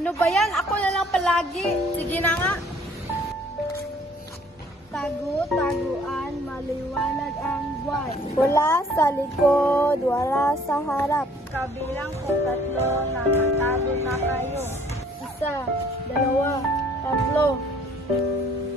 Ano ba yan? Ako na lang palagi. Sige na nga. Tago-taguan, maliwanag ang buwan. Wala sa likod, wala sa harap. Kabilang ko tatlo, nakatago na kayo. 1, 2, 3.